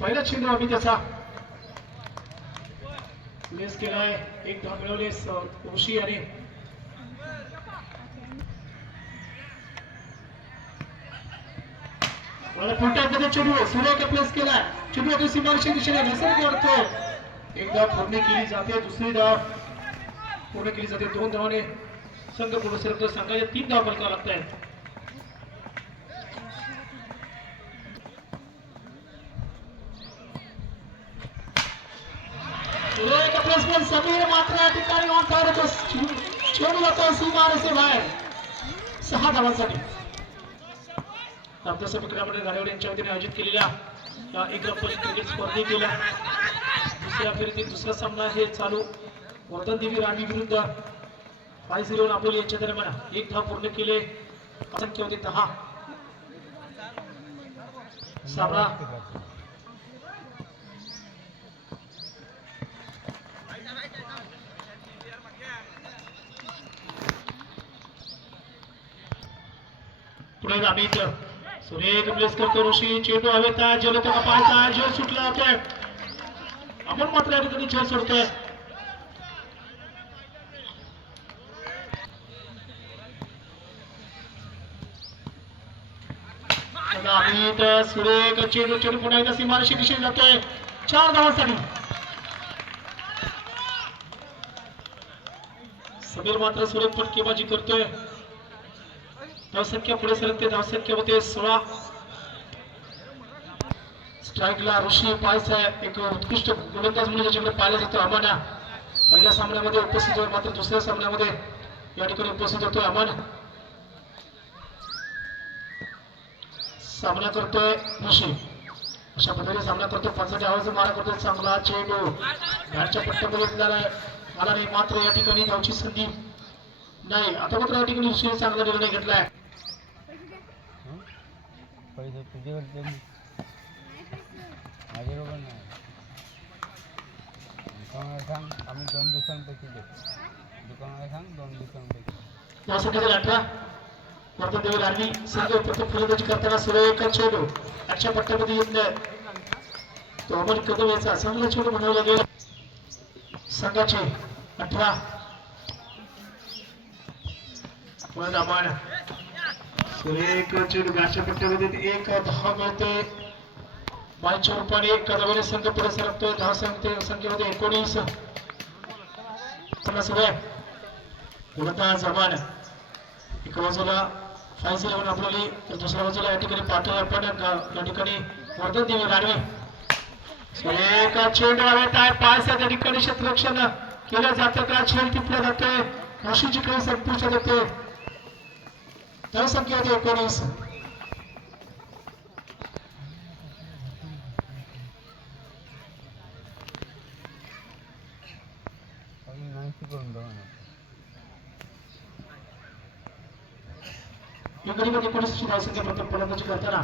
पहिला चेंडू आम्ही त्याचा मिस केलाय एक धाव मिळवले स- आणि पुढच्या मध्ये चेंडू सूर्य प्लेस केलाय चेंडू अगदी सीमारेषे दिशेने घसर करतो एक धाव पूर्ण केली जाते दुसरी धाव पूर्ण केली जाते. दोन धावाने संघ पुढे सरकतो. संघाच्या तीन धाव फलकावं लागत आहेत एक प्रश्न समीर मात्र या ठिकाणी ऑन चेंडू जातो सीमारेषे बाहेर सहा धावांसाठी आमच्या समीकरणामध्ये गाडीवर यांच्या वतीने आयोजित केलेल्या या एक क्रिकेट स्पर्धेतील दुसऱ्या फेरीतील दुसरा सामना हे चालू. वर्धन देवी राणी विरुद्ध फाय झिरो नापोली यांच्या दरम्यान एक धाव पूर्ण केले. संख्या होती दहा. सामना पुढे अमित सुरेख प्लेस करतो ऋषी चेंडू हवेत आहे जेल होतो का पाहायचा जेल सुटला जातोय आपण मात्र या ठिकाणी जेल सोडतोय. अमित सुरेख चेंडू चेंडू पुन्हा एकदा सीमारशी दिशेने जातोय. चार धावांसाठी. समीर मात्र सुरेख फटकेबाजी करतोय. धावसंख्या पुढे सरकते धावसंख्या होते सोळा. स्ट्राईकला ऋषी पायसाहेब एक उत्कृष्ट गोलंदाज म्हणून ज्याच्याकडे पाहिला जातो अमाना. पहिल्या सामन्यामध्ये उपस्थित होतो मात्र दुसऱ्या सामन्यामध्ये या ठिकाणी उपस्थित होतोय अमान. सामना करतोय ऋषी. अशा पद्धतीने सामना करतो पंचाच्या आवाज मारा करतोय चांगला चेंडू घरच्या पट्ट्यामध्ये झाला आला नाही मात्र या ठिकाणी धावची संधी नाही. आता मात्र या ठिकाणी ऋषीने चांगला निर्णय घेतलाय पैसे तुझ्याकडे माझ्याकडे नाही. दुकानाला सांग आम्ही दोन दिवसांपैकी देतो दुकानाला सांग दोन दिवसांपैकी यासाठी अठरा. वर्धन देवी संघ प्रथम फलंदाजी करताना सुरेख चेंडू आजच्या पट्ट्यामध्ये येत नाही तो अमर कदम याचा चांगला चेंडू बनवला गेला. संघाचे अठरा. वर अमान एक चेंडू घाटच्या पट्ट्यामध्ये एक धाव मिळते बाईच्या रूपाने एक कदमाने संघ पुढे सरकतोय धाव संख्ये संख्येमध्ये एकोणीस. पन्नास वेळ पुढता जमान एका बाजूला फायझल लावून आपल्याला तर दुसऱ्या बाजूला या ठिकाणी पाठवलं आपण गा- या ठिकाणी वर्धन देवी गाडवे एका चेंडू हवेत आहे. पायसा त्या ठिकाणी क्षेत्ररक्षण केलं जातं का? चेंड टिपलं जातोय. कृषीची खेळ संपुष्टात येते त्या संख्या होती एकोणीस इंग्रजीमध्ये एकोणीसची धावसंख्या प्रथम फलंदाजी करताना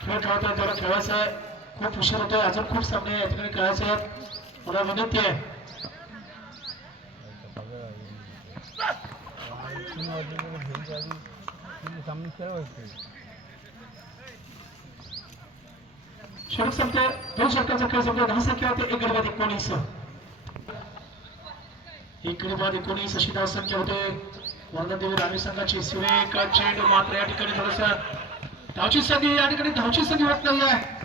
खेळ खेळतोय त्याला खेळायचा आहे खूप उशीर होतोय अजून खूप सामने या ठिकाणी खेळायचे आहेत मला विनंती आहे तीन वाजेपर्यंत घ्यायच्या आधी तीन सामने खेळवायचे शेवट संपते दोन षटकांचा खेळ संपला दहा संख्या होते एक गडबाद एकोणीस एक गडबाद एकोणीस अशी धाव संख्या होते वर्धनदेवी राणी संघाची सुरेख चेंडू मात्र या ठिकाणी थोडस धावची संधी या ठिकाणी धावची संधी होत नाही आहे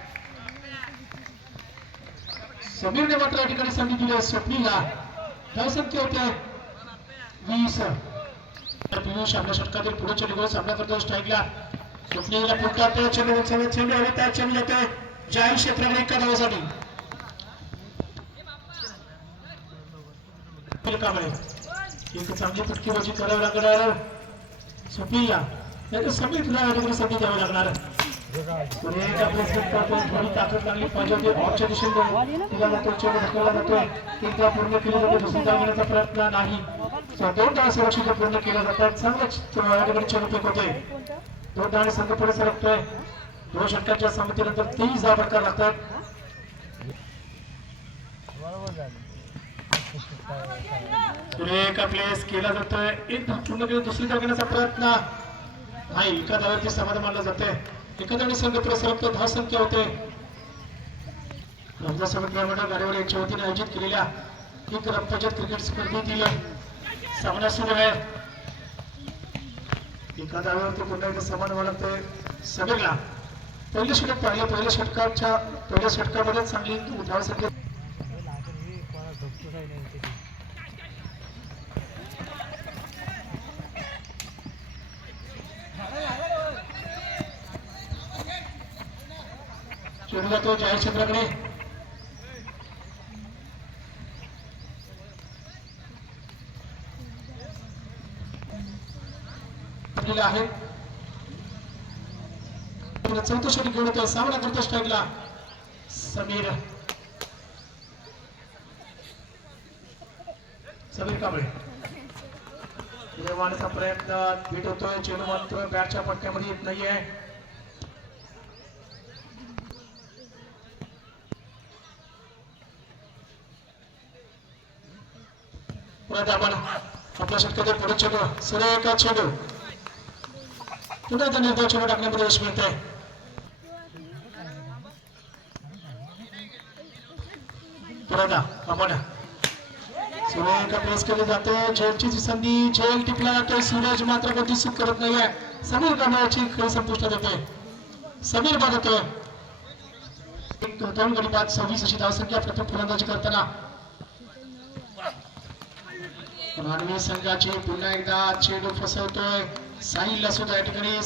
समीरने मात्र या ठिकाणी संधी दिली आहे स्वप्नीला धाव संख्या होते वीस पियुष आपल्या षटकातील पुढे चेंडू सामना करतो स्वप्नीला चेंडू चेंडू चेंडू त्या चेंडू जातोय. जाहीर क्षेत्राकडे एका धावासाठी. एक चांगली फटकेबाजी करावी लागणार. स्वप्नीला नाही तर समीरला संधी द्यावी लागणार. थोडी ताकद लागली पाहिजे होती. ऑफच्या दिशेने. तिला जातो चेंडू ढकलला जातोय. पूर्ण केली जाते. दुसरी प्रयत्न नाही. So, दोन धाव सुरक्षित पूर्ण केल्या जातात. चांगलं या होते. दोन धाव संघ पुढे सरकतोय दोन षटकांच्या समितीनंतर तीन जा फटकार लागतात सुरेख प्लेस केला जातोय. एक पूर्ण केली दुसरी धाव घेण्याचा प्रयत्न नाही. एका धावावरती समाधान मानलं जाते. एखाद्या संघ पुढे सरकतो धाव संख्या होते. रमजा समिती मंडळ गाडीवर यांच्या वतीने आयोजित केलेल्या एक ग्रामपंचायत क्रिकेट स्पर्धेतील सामना सुरू आहे एका धाव्यावरती पुन्हा एकदा समान लागतोय सगळ्याला पहिल्या षटक पाहिलं पहिल्या षटकाच्या पहिल्या षटकामध्ये चांगली धाव संख्या तो जयचंद्राकडे जाहीर क्षेत्राकडे आपल्याला आहे. चौथं षटक घेऊन येतोय. सामना करतो स्ट्राईकला. समीर. समीर कांबळे. निर्माणाचा प्रयत्न. बीट होतोय. चेंडू मात्र बॅटच्या पट्ट्यामध्ये येत नाहीये. पुन्हा आपण आपल्या षटकातील पुढे चेंडू. सरळ एका चेंडू. पुन्हा त्यांनी निर्धाव चेंडू टाकण्यामध्ये यश मिळतंय पुन्हा आपण सुरेख प्रेस केली जाते झेलची संधी झेल टिपला सूरज मात्र कधी चूक करत नाहीये समीर कांबळ्याची खेळ संपुष्टात येते समीर बाद होतोय एक दोन गडी पाच सव्वीस अशी धावसंख्या प्रथम फलंदाजी करताना मानवी संघाची पुन्हा एकदा चेंडू फसवतोय. साहिलला सुद्धा या ठिकाणी.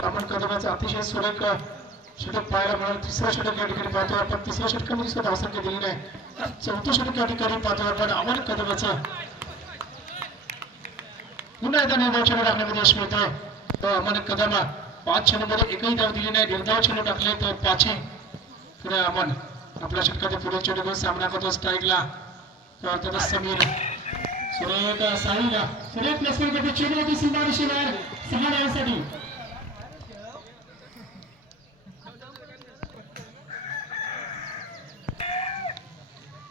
आपण कदमाचा अतिशय सुरेख षटक पाहायला मिळालं. तिसरं षटक या ठिकाणी पाहतो आपण. तिसऱ्या षटकामध्ये सुद्धा धावसंख्या दिली नाही चौथं षटक या ठिकाणी पाहतो आपण. अमन कदमाचा. पुन्हा एकदा निर्धाव चेंडू टाकण्यामध्ये यश मिळतंय तर अमन कदम पाच चेंडूमध्ये एकही धाव दिली नाही. निर्धाव चेंडू टाकले तर पाचही. पुढे अमन आपल्या षटकाच्या पुढे चेंडू घेऊन सामना करतो. स्ट्राईकला. तर समीर सुरेख साईला सुरेख नसलेली चेंडू होती सीमा दिशेवर सहा डावांसाठी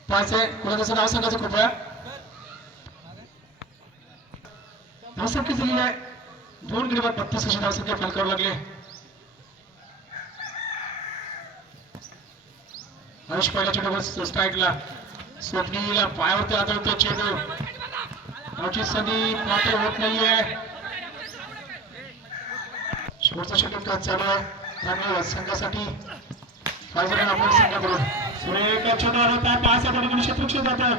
पाच आहे. कोणाचं नाव सांगायचं कृपया? धावसंख्या दिलेली आहे. दोन गडी बाद बत्तीस अशी धावसंख्या फलकावर लागले आयुष पहिल्या चेंडूवर स्ट्राईकला स्वप्नीला पायावरती आदळतो चेंडू. आवची संधी मात्र होत नाहीये. शेवटचा षटक काय चालू आहे. धन्यवाद संघासाठी. काय जण आपण संघाकडून सुरेख चेंडू होता पाच जातं.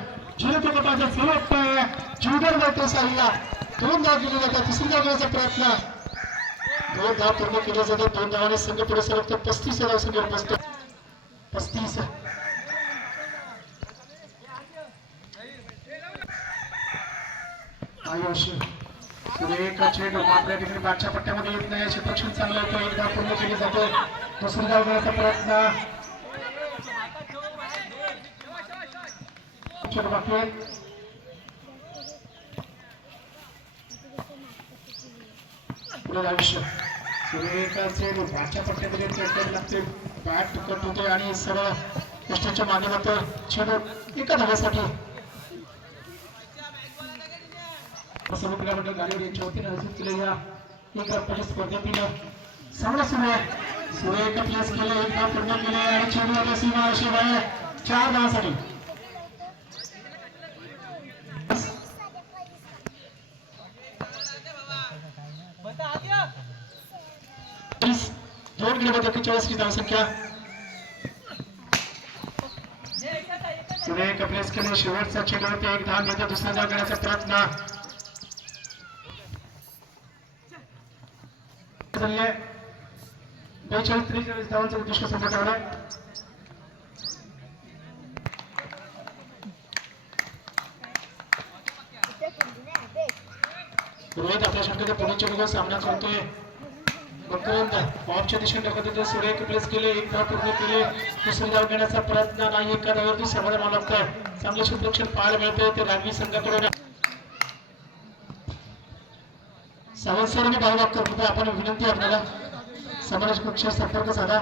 झिरो जातो साईला दोन धाव जातात. तिसरी धाव घेण्याचा प्रयत्न. दोन धाव पूर्ण केले जातात. दोन धावाने संघ पुढे सरकतो. पस्तीस बसतो पस्तीस. आयुष एक चेंडू मात्र ठिकाणी बादच्या पट्ट्यामध्ये येत नाही क्षेत्रक्षण चांगलं होतं एक पूर्ण केली जाते. दुसरी धाव घेण्याचा प्रयत्न. चेंडू बाकी आपलं आयुष्य. सुरेख चेंडू बादच्या पट्ट्यामध्ये चेंडू लागते. बॅट तुकट होते आणि सरळ यष्टीच्या मागे जातो चेंडू एका धाव्यासाठी समुद्र मंडळ गाडीवर यांच्या वतीने आयोजित केलेल्या एक रप्पाच्या स्पर्धेतील सामना सुरू आहे सुरेख प्लेस केले एक धाव पूर्ण केले आणि चेंडू सीमा अशी चार धावासाठी. दोन एक्केचाळीस धावसंख्या. प्लेस केले शेवटचा चेंडूवरती एक धाव घेतो दुसरा धाव करण्याचा प्रयत्न. चालले बेचाळीस त्रेचाळीस धावांचं उद्दिष्ट समोर ठेवलाय रोहित आपल्या षटकाच्या पुढे चेंडूचा सामना करतोय. मकरंद ऑफच्या दिशेने टाकत होते. सूर्य प्लेस केले एक धाव पूर्ण केले. दुसरी धाव घेण्याचा प्रयत्न नाही. एका धावावरती समाधान मानवतोय चांगले क्षेत्रक्षण पाहायला मिळते ते रागवी संघाकडून सावंत सरांनी भाव वाक्य कृपया आपण विनंती आपल्याला समाज पक्ष संपर्क साधा.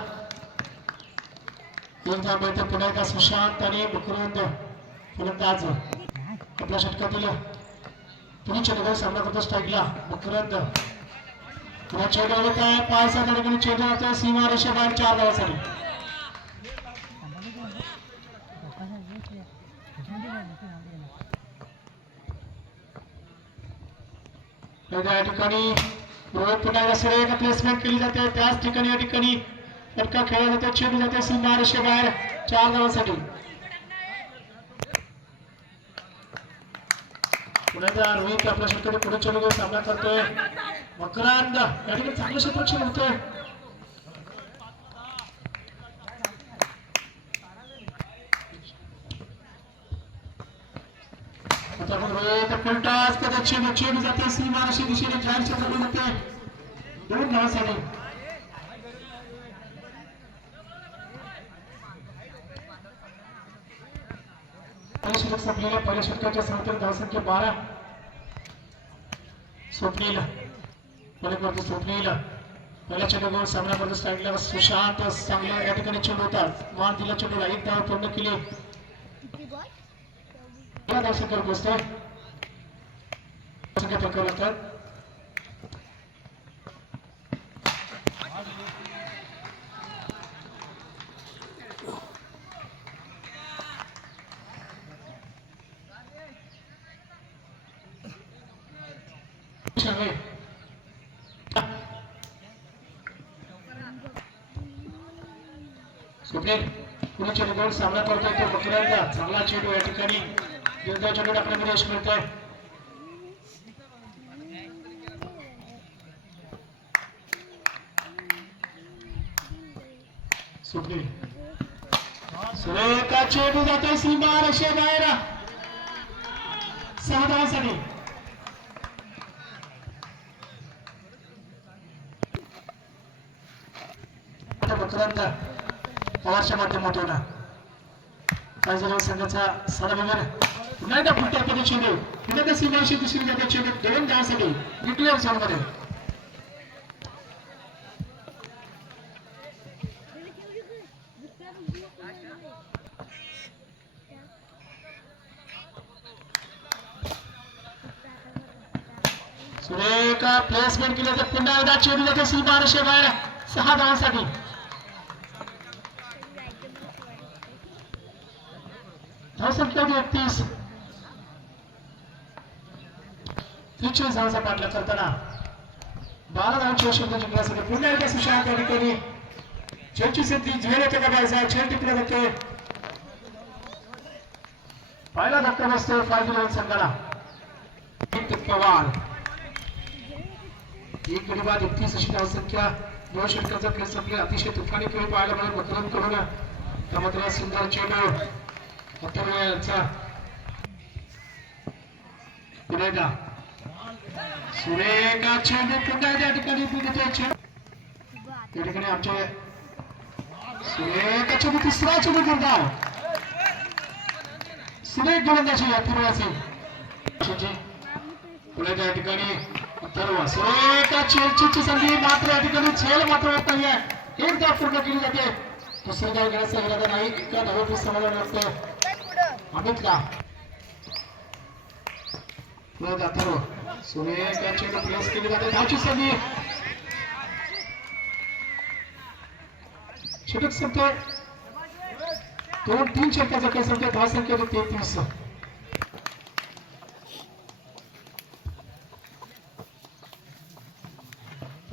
एक धाव पुन्हा एकदा सुशांत आणि मुकुंद फलंदाज आपल्या षटकातील. पुढील चेंडूचा सामना करतो स्ट्राईकला मुकुंद. पुन्हा चेंडू होत आहे पाय सात ठिकाणी चेंडू होतोय सीमा रेषा बाहेर चार धावासाठी. तर या ठिकाणी पुन्हा प्लेसमेंट केली जाते त्याच ठिकाणी या ठिकाणी फटका खेळला जातो चेंडू जाते सीमा बाहेर चार धावांसाठी पुण्याचा रोहित आपल्या शेतकरी पुढे चलो सामना करतोय. मकरांद या ठिकाणी चांगलं क्षेत्ररक्षण होतोय. आता आपण रोहित फलटास त्याचा जाते सीमा अशी दिशेने जाते. दोन धावासाठी. संपलेल्या पहिल्या षटकाच्या धावसंख्या बारा. स्वप्नील. पलीकडे स्वप्नील. पहिल्या चेंडूवर सामना करतो स्ट्राईकला सुशांत चांगला या ठिकाणी चेंडू होता मान दिला चेंडूला एक धाव पूर्ण केली. या धावसंख्येवर पोहोचतो धावसंख्या पकडू लागतात शाळे. स्वप्नील पुणे सामना करतोय तो बकऱ्यांचा चांगला चेंडू या ठिकाणी विरुद्ध चेंडू टाकण्यामध्ये यश स्वप्नील सुरेखा चेंडू जातो सीमा रेषे बाहेर. सहा धावासाठी. आता पवारच्या माध्यमातून काय झालं संघाचा सारा विभाग पुन्हा एकदा फुटत्या पदी चेंडू. पुन्हा त्या सीमाशी दुसरी जाते चेंडू. दोन धावासाठी. विक्लिअर झोनमध्ये सुरेखा प्लेसमेंट केली तर पुन्हा एकदा चेंडू जाते सीमा बाहेर सहा धावांसाठी. धावसंख्या होती एकतीस. त्रेचाळीस धावांचा पाठला करताना बारा धावांची जिंकण्यासाठी पुन्हा एकदा सुशांत ठिकाणी. सिद्धी झेल का जाते पहिला धक्का बसतो फायदे संघाला. वाढ. एक गडी बाद एकतीस अशी धावसंख्या दोन षटकाचा खेळ संपला. अतिशय तुफानी खेळ पाहायला मिळेल. मतदान करून त्या मात्र सुंदर चेंडू. अथर्व यांचा पुरेगा सुरेखा चेंडू पुन्हा त्या ठिकाणी पुढे चेंडू. त्या ठिकाणी आमचे सुरेखा चेंडू. तिसरा चेंडू करताव सुरेख गोलंदाजी. असेल पुढे त्या ठिकाणी. अथर्व सुरेखा चेलची संधी मात्र या ठिकाणी झेल मात्र होत एक धाव पूर्ण केली जाते. दुसरं धाव नाही समाधान चेंडू प्लेस केली जाते. धावची संधी. षटक दोन तीन षटकाचा काही संख्या दहा संख्या तेहतीस.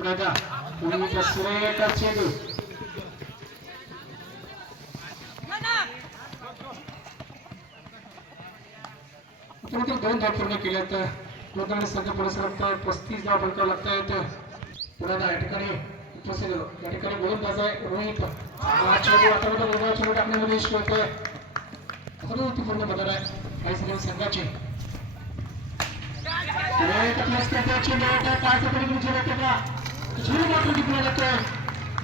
पुण्याचा पुणे सुरेखा चेंडू. त्यामध्ये दोन धाव पूर्ण केले संघ पुढे पस्तीस धाव फटकावं लागत आहेत. पुण्याचा या ठिकाणी उपस्थित हो. या ठिकाणी गोलंदाज आहे रोहित. हा चेंडू मध्ये वेगळा टाकण्यामध्ये यश मिळतोय. आता पूर्ण बदल आहे काही सगळे संघाचे. रोहित चेंडू पाच पलीकडे झेल होते मात्र टिकला जातोय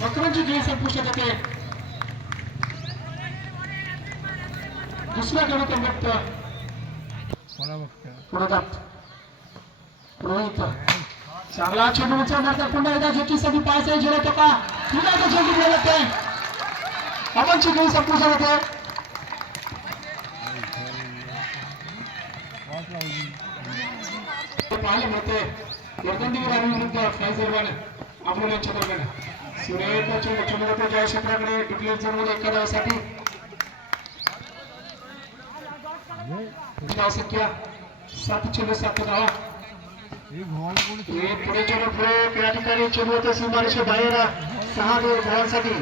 वक्रांची झेल संपुष्टात येते दुसरा गड कंडक्ट रोहित चांगला चेंडू उचलणार पुन्हा एकदा झेटीसाठी पायचा झेल होतो का पुन्हा एकदा चेंडू दिला जाते अमनची गेली संपुष्टात होते पाहिले लावली पाहायला मिळते वर्धंतीवर आणि फायझर वन अमोल यांच्या दरम्यान सुरेख चेंडू चेंडू जातो जय क्षेत्राकडे डिप्लेट झोनमध्ये एका धावासाठी धाव संख्या सात चेंडू सात धावा हे पुढे चेंडू पुढे या ठिकाणी चेंडू होते सीमारेषे बाहेर सहा धावांसाठी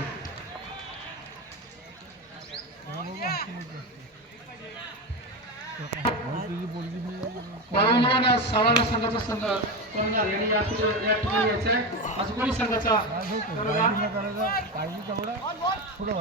बावन्न सावळा संघाचा संघ करणार रेडी या ठिकाणी या ठिकाणी आहे आज कोणी संघाचा काळजी तेवढा. पुढे